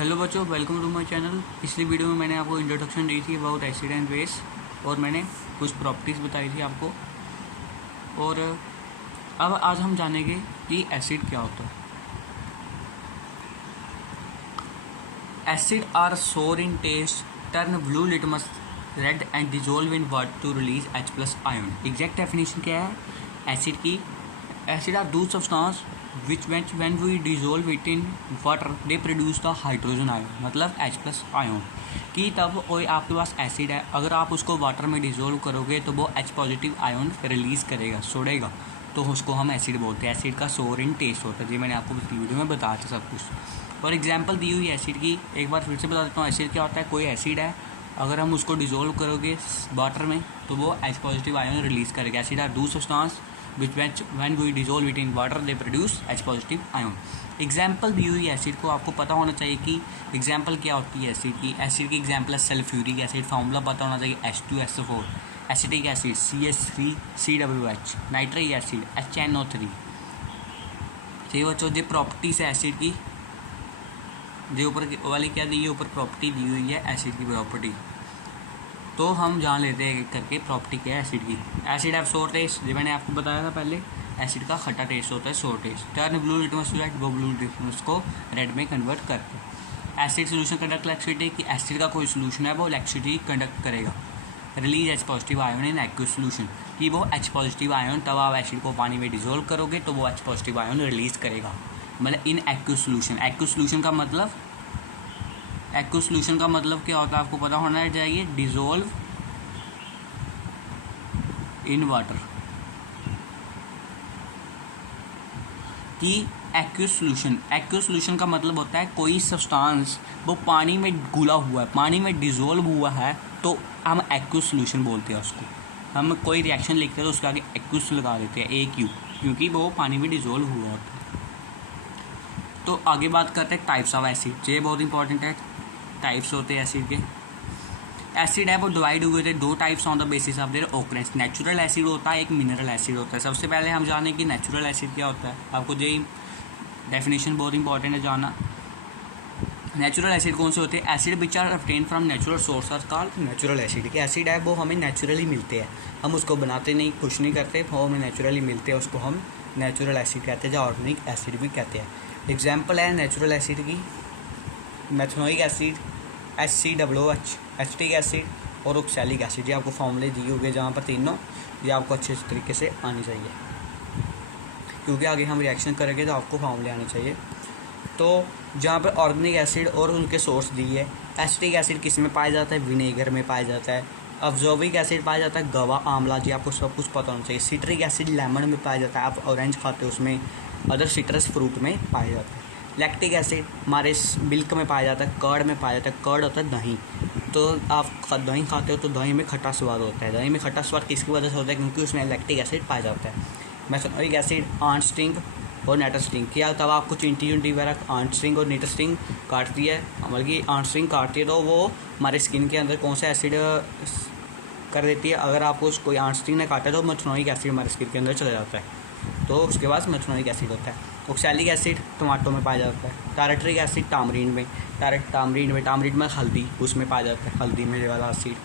Hello बच्चों, welcome to my channel. पिछली video में मैंने आपको इंट्रोडक्शन दी थी अबाउट एसिड एंड बेस और मैंने कुछ प्रॉपर्टीज़ बताई थी आपको। और अब आज हम जानेंगे कि एसिड क्या होता है। Acid are sour in taste, turn blue litmus red and dissolve in water to release H+ ion. Exact definition क्या है एसिड की? Acid are those substance which when we dissolve it in water they produce the hydrogen ion, मतलब H+ ion कि तब कोई आपके पास acid है, अगर आप उसको वाटर में डिजोल्व करोगे तो वो H+ आयन रिलीज़ करेगा, छोड़ेगा, तो उसको हम एसिड बोलते हैं। एसिड का सोर इन टेस्ट होता है, जी मैंने आपको पिछली वीडियो में बताया था सब कुछ। और एग्जांपल दी हुई एसिड की एक बार फिर से बता देता हूँ। एसिड क्या होता है? कोई एसिड है, अगर हम उसको डिजोल्व करोगे वाटर में तो वो H+ आयन रिलीज़ करेगा। Acid are those substance which when we dissolve it in water they produce H+ ion. Example दी हुई एसिड को आपको पता होना चाहिए कि एग्जाम्पल क्या होती है एसिड की। एसिड की एग्जाम्पल है सल्फ्यूरिक एसिड, फार्मूला पता होना चाहिए H2SO4, acetic acid CH3COOH, nitric acid HNO3। ठीक बच्चों, जो प्रॉपर्टीज है एसिड की, जो ऊपर वाली क्या दी है, ऊपर प्रॉपर्टी दी हुई है एसिड की प्रॉपर्टी, तो हम जान लेते हैं करके प्रॉपर्टी क्या है एसिड की। एसिड हैव सोर टेस्ट, जो मैंने आपको बताया था पहले, एसिड का खट्टा टेस्ट होता है, सोर test. Turn blue litmus red, वो ब्लू लिटमस को रेड में कन्वर्ट करते हैं। एसिड सोल्यूशन कंडक्ट इलेक्ट्रिसिटी, कि एसिड का कोई सोल्यूशन है वो इलेक्ट्रिसिटी कंडक्ट करेगा। Release H+ ion in aqueous solution, कि वो H+ आयन तब आप एसिड को पानी में डिजोल्व करोगे तो वो H+ आयन रिलीज करेगा, मतलब in aqueous solution. Aqueous solution का मतलब, एक्वस सोल्यूशन का मतलब क्या होता है आपको पता होना चाहिए, डिजोल्व इन वाटर। कि एक्वस सोल्यूशन, एक्वस सोल्यूशन का मतलब होता है कोई सब्सटेंस वो पानी में घुला हुआ है, पानी में डिजोल्व हुआ है, तो हम एक्वस सोल्यूशन बोलते हैं उसको। हम कोई रिएक्शन लिखते हैं तो उसके आगे एक्वस लगा देते हैं, AQ, क्योंकि वो पानी में डिजोल्व हुआ होता है। तो आगे बात करते हैं टाइप्स ऑफ एसिड। ये बहुत इंपॉर्टेंट है, टाइप्स होते हैं एसिड के। एसिड है वो डिवाइड हुए थे दो types on the basis of their occurrence. Natural acid होता है, एक मिनरल एसिड होता है। सबसे पहले हम जानें कि नेचुरल एसिड क्या होता है। आपको ये डेफिनेशन बहुत इंपॉर्टेंट है जानना। नेचुरल एसिड कौन से होते हैं? Acid which are obtain from natural source are called natural acid. कि एसिड है वो हमें नेचुरली मिलते हैं, हम उसको बनाते नहीं, कुछ नहीं करते, वो हमें नेचुरली मिलते हैं, उसको हम नेचुरल एसिड कहते हैं, या ऑर्गेनिक एसिड भी कहते हैं। एग्जाम्पल है नेचुरल एसिड की methanoic acid, HCOOH, acetic acid और ऑक्सैलिक एसिड। ये आपको फॉर्मूले दिए हुए जहाँ पर तीनों, ये आपको अच्छे तरीके से आनी चाहिए, क्योंकि आगे हम रिएक्शन करेंगे तो आपको फॉर्मूले आने चाहिए। तो जहाँ पर ऑर्गेनिक एसिड और उनके सोर्स दिए है, एसिटिक एसिड किस में पाया जाता है? विनेगर में पाया जाता है। अब्जॉर्बिक एसिड पाया जाता है गवा, आंवला, जी आपको सब कुछ पता होना चाहिए। सिट्रिक एसिड लेमन में पाया जाता है, आप ऑरेंज खाते हो उसमें, अदर सिट्रस फ्रूट में पाया जाता है। लैक्टिक एसिड हमारे मिल्क में पाया जाता है, कर्ड में पाया जाता है। कर्ड होता है दही, तो आप दही खाते हो तो दही में खट्टा स्वाद होता है। दही में खट्टा स्वाद किसकी वजह से होता है? क्योंकि उसमें लैक्टिक एसिड पाया जाता है। मेथनोइक एसिड आंट स्टिंग और नेटर स्टिंग। क्या तब आपको चिंटी उंटी वगैरह आंट स्टिंग और नेटर स्टिंग काटती है, बल्कि आंट स्टिंग काटती है तो वो हमारे स्किन के अंदर कौन सा एसिड कर देती है? अगर आपको कोई आंट स्टिंग ने काटा तो मेथनोइक एसिड हमारे स्किन के अंदर चला जाता है, तो उसके बाद मेथनोइक एसिड होता है। ऑक्सैलिक एसिड टमाटो में पाया जाता है। टारट्रिक एसिड टामरीन में, टामरीन में हल्दी, उसमें पाया जाता है, हल्दी में वाला एसिड।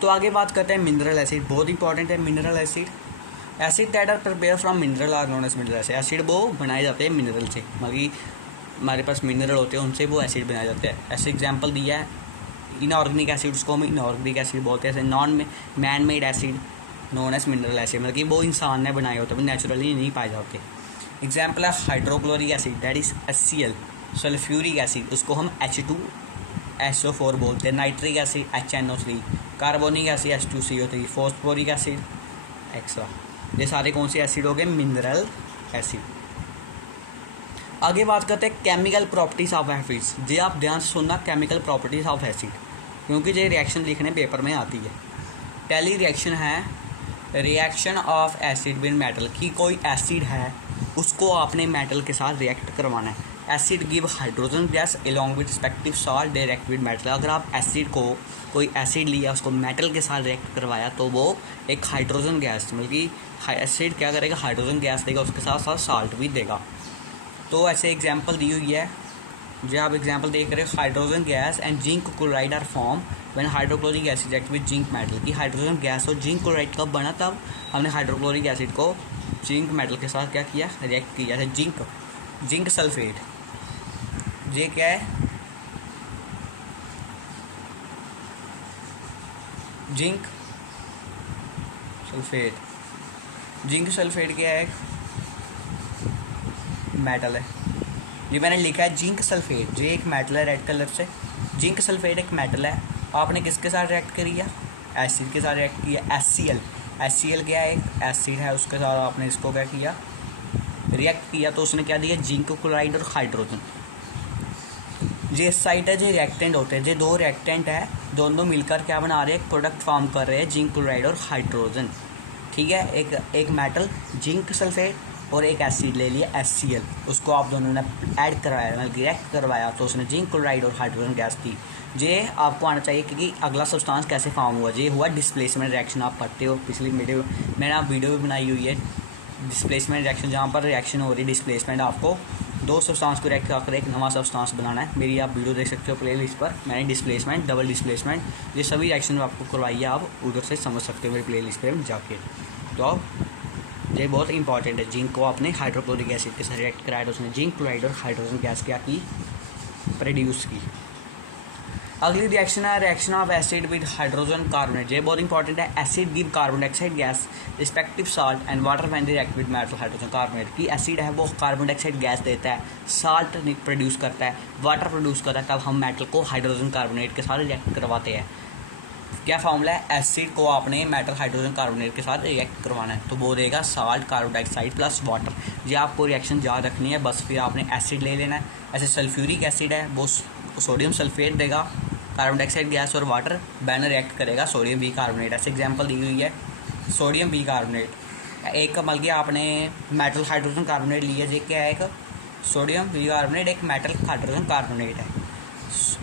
तो आगे बात करते हैं मिनरल एसिड, बहुत इंपॉर्टेंट है mineral acid. Acid that are prepare from mineral are known as mineral acid. Acid वो बनाए जाते हैं मिनरल से, मतलब हमारे पास मिनरल होते हैं उनसे वो एसिड बनाए जाते हैं। ऐसे एग्जाम्पल दिया है इनऑर्गेनिक एसिड, उसको हम इनऑर्गेनिक एसिड बोलते हैं। Non man made acid known as mineral acid, मतलब कि वो इंसान ने बनाए होते हैं, वो नेचुरली नहीं पाए जाते। एग्जाम्पल है hydrochloric acid, that is HCl। Sulphuric acid, उसको हम H2SO4 बोलते हैं। Nitric acid HNO3, carbonic acid H2CO3, phosphoric acid extra. ये सारे कौन से एसिड हो गए? Mineral acid. आगे बात करते हैं केमिकल प्रॉपर्टीज ऑफ एसिड्स। ये आप ध्यान से सुनना, केमिकल प्रॉपर्टीज ऑफ एसिड, क्योंकि ये रिएक्शन लिखने पेपर में आती है। पहली रिएक्शन है reaction of acid with metal, कि कोई एसिड है उसको आपने मेटल के साथ रिएक्ट करवाना है। Acid give hydrogen gas along with respective salt they react with metal. अगर आप एसिड को, कोई एसिड लिया, उसको मेटल के साथ रिएक्ट करवाया तो वो एक हाइड्रोजन गैस, मतलब कि एसिड क्या करेगा? हाइड्रोजन गैस देगा, उसके साथ साथ साल्ट भी देगा। तो ऐसे एग्जाम्पल दी हुई है जो आप एग्जांपल देख रहे हो, hydrogen gas and zinc chloride are form when hydrochloric acid react with zinc metal. कि हाइड्रोजन गैस और जिंक क्लोराइड कब बना, तब हमने हाइड्रोक्लोरिक एसिड को जिंक मेटल के साथ क्या किया, रिएक्ट किया है। जिंक सल्फेट, ये क्या है, जिंक सल्फेट क्या है, मेटल है। ये मैंने लिखा है जिंक सल्फेट, जो एक मेटल है रेड कलर से। जिंक सल्फेट एक मेटल है। आपने किसके साथ रिएक्ट किया, एसिड के साथ रिएक्ट किया। HCl क्या है, एक एसिड है, उसके साथ आपने इसको क्या किया, रिएक्ट किया, तो उसने क्या दिया, जिंक क्लोराइड और हाइड्रोजन। ये साइड है, जो रिएक्टेंट होते हैं, जो दो रिएक्टेंट है, दोनों मिलकर क्या बना रहे हैं, एक प्रोडक्ट फॉर्म कर रहे हैं, जिंक क्लोराइड और हाइड्रोजन। ठीक है, एक मेटल जिंक सल्फेट और एक एसिड ले लिया HCl, उसको आप दोनों ने ऐड करवाया, मतलब रिएक्ट करवाया, तो उसने जिंक क्लोराइड और हाइड्रोजन गैस दी। ये आपको आना चाहिए कि अगला सब्सटेंस कैसे फॉर्म हुआ। ये हुआ डिस्प्लेसमेंट रिएक्शन। आप पढ़ते हो, पिछली वीडियो मैंने आप वीडियो भी बनाई हुई है, डिस्प्लेसमेंट रिएक्शन, जहाँ पर रिएक्शन हो रही है डिस्प्लेसमेंट, आपको दो सब्सटेंस को रिएक्ट कर एक नवा सब्सटेंस बनाना है। मेरी आप वीडियो देख सकते हो प्लेलिस्ट पर, मैंने डिस्प्लेसमेंट, डबल डिस्प्लेसमेंट, ये सभी रिएक्शन आपको करवाई है, आप उधर से समझ सकते हो मेरी प्लेलिस्ट पर जाके। तो अब ये बहुत इंपॉर्टेंट है। जिंक को आपने हाइड्रोक्लोरिक एसिड के साथ रिएक्ट कराया, तो उसने जिंक क्लोराइड और हाइड्रोजन गैस क्या की, प्रोड्यूस की। अगली रिएक्शन है reaction of acid with hydrogen carbonate. ये बहुत इंपॉर्टेंट है। Acid give carbon dioxide gas respective salt and water when they react with metal hydrogen carbonate. की एसिड है वो कार्बन डाइऑक्साइड गैस देता है, साल्ट प्रोड्यूस करता है, वाटर प्रोड्यूस करता है, तब हम मेटल को हाइड्रोजन कार्बोनेट के साथ रिएक्ट करवाते हैं। क्या फॉर्मूला है, एसिड को आपने मेटल हाइड्रोजन कार्बोनेट के साथ रिएक्ट करवाना है, तो वो देगा salt carbon dioxide plus water. ये आपको रिएक्शन याद रखनी है बस। फिर आपने एसिड ले लेना है। ऐसे सल्फ्यूरिक एसिड है, वो सोडियम सल्फेट देगा, कार्बन डाइऑक्साइड गैस और वाटर बैनर रिएक्ट करेगा, सोडियम बी कार्बोनेट। ऐसे एग्जांपल दी हुई है, सोडियम बी कार्बोनेट। एक का मतलब आपने मेटल हाइड्रोजन कार्बोनेट लिया, ये क्या है, एक सोडियम बी कार्बोनेट, एक मेटल हाइड्रोजन कार्बोनेट है।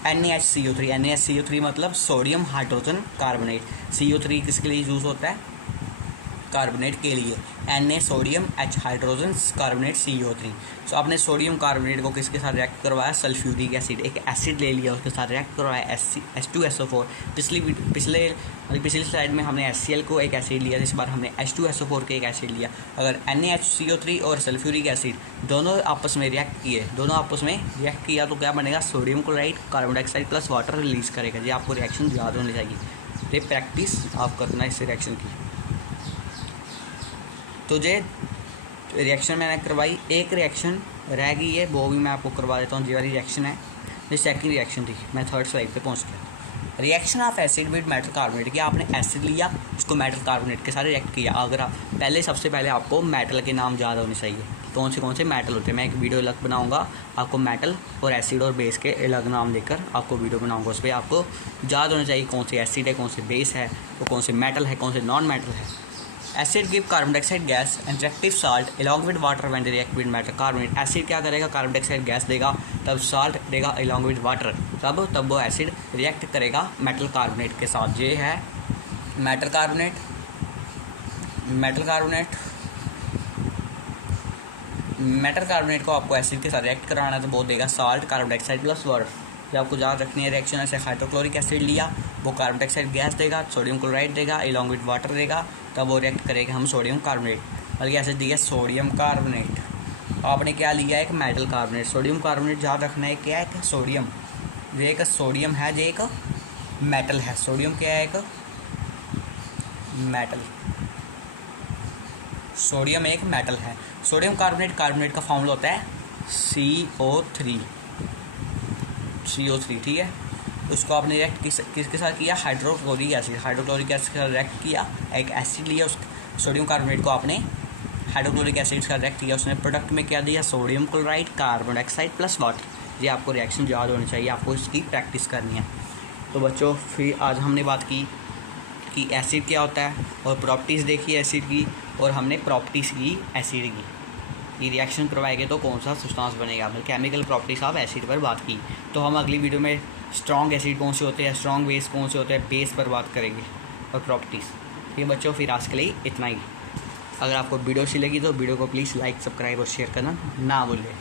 NaHCO3, NaHCO3 मतलब सोडियम हाइड्रोजन कार्बोनेट। CO3 किसके लिए यूज़ होता है, कार्बोनेट के लिए। Na sodium, H hydrogen carbonate, CO3। सो आपने सोडियम कार्बोनेट को किसके साथ रिएक्ट करवाया, सल्फ्यूरिक एसिड, एक एसिड ले लिया, उसके साथ रिएक्ट करवाया H2SO4। पिछली स्लाइड में हमने HCl को एक एसिड लिया, इस बार हमने H2SO4 के एक एसिड लिया। अगर NaHCO3 और सल्फ्यूरिक एसिड दोनों आपस में रिएक्ट किया तो क्या बनेगा, sodium chloride, carbon dioxide plus water release करेगा। ये आपको रिएक्शन याद होनी चाहिए, ये प्रैक्टिस आप करना इस रिएक्शन की। तो ये रिएक्शन मैंने करवाई, एक रिएक्शन रह गई है, वो भी मैं आपको करवा देता हूँ। ये वाली रिएक्शन है, ये सेकंड रिएक्शन थी। मैं थर्ड स्लाइड पे पहुँच गया। Reaction of acid with metal carbonate. कि आपने एसिड लिया, उसको मेटल कार्बोनेट के साथ रिएक्ट किया। अगर आप सबसे पहले आपको मेटल के नाम याद होने चाहिए, कौन से मेटल होते हैं। मैं एक वीडियो अलग बनाऊँगा, आपको मेटल और एसिड और बेस के अलग नाम देकर आपको वीडियो बनाऊँगा। उस पर आपको याद होना चाहिए कौन से एसिड है, कौन से बेस है, वो कौन से मेटल है, कौन से नॉन मेटल है। Acid give carbon dioxide gas and reactive salt along with water when they react with metal carbonate. Acid क्या करेगा, कार्बन डाइऑक्साइड गैस देगा, तब साल्ट देगा अलॉन्ग विद वाटर, तब वो एसिड रिएक्ट करेगा मेटल कार्बोनेट के साथ। ये है मेटल कार्बोनेट को आपको एसिड के साथ रिएक्ट कराना है, तो वो देगा salt, carbon dioxide plus water. जब आपको याद रखनी है रिएक्शन, ऐसे हाइड्रोक्लोरिक एसिड लिया, वो कार्बन डाइऑक्साइड गैस देगा, सोडियम क्लोराइड देगा, अलॉन्ग विद वाटर देगा, तब वो रिएक्ट करेगा हम सोडियम कार्बोनेट। बल्कि ऐसे दिया सोडियम कार्बोनेट। आपने क्या लिया, एक मेटल कार्बोनेट। सोडियम कार्बोनेट याद रखना है क्या है, सोडियम। ये एक सोडियम है, जो एक मेटल है। सोडियम क्या है, एक मेटल। सोडियम एक मेटल है। सोडियम कार्बोनेट का फॉर्मूला होता है CO3, ठीक है। उसको आपने रिएक्ट किसके साथ किया, हाइड्रोक्लोरिक एसिड के साथ रिएक्ट किया। एक एसिड लिया, उस सोडियम कार्बोनेट को आपने हाइड्रोक्लोरिक एसिड के साथ रिएक्ट किया, उसने प्रोडक्ट में क्या दिया, sodium chloride, carbon dioxide plus water. ये आपको रिएक्शन याद होनी चाहिए, आपको इसकी प्रैक्टिस करनी है। तो बच्चों, फिर आज हमने बात की कि एसिड क्या होता है और प्रॉपर्टीज़ देखी एसिड की, और हमने प्रॉपर्टीज़ की एसिड की। ये रिएक्शन करवाएंगे तो कौन सा सब्सटेंस बनेगा, हमने केमिकल प्रॉपर्टीज ऑफ एसिड पर बात की। तो हम अगली वीडियो में स्ट्रॉन्ग एसिड कौन से होते हैं, स्ट्रॉन्ग बेस कौन से होते हैं, बेस पर बात करेंगे और प्रॉपर्टीज़। ठीक है बच्चों, फिर आज के लिए इतना ही। अगर आपको वीडियो अच्छी लगी तो वीडियो को प्लीज़ लाइक, सब्सक्राइब और शेयर करना ना भूलें।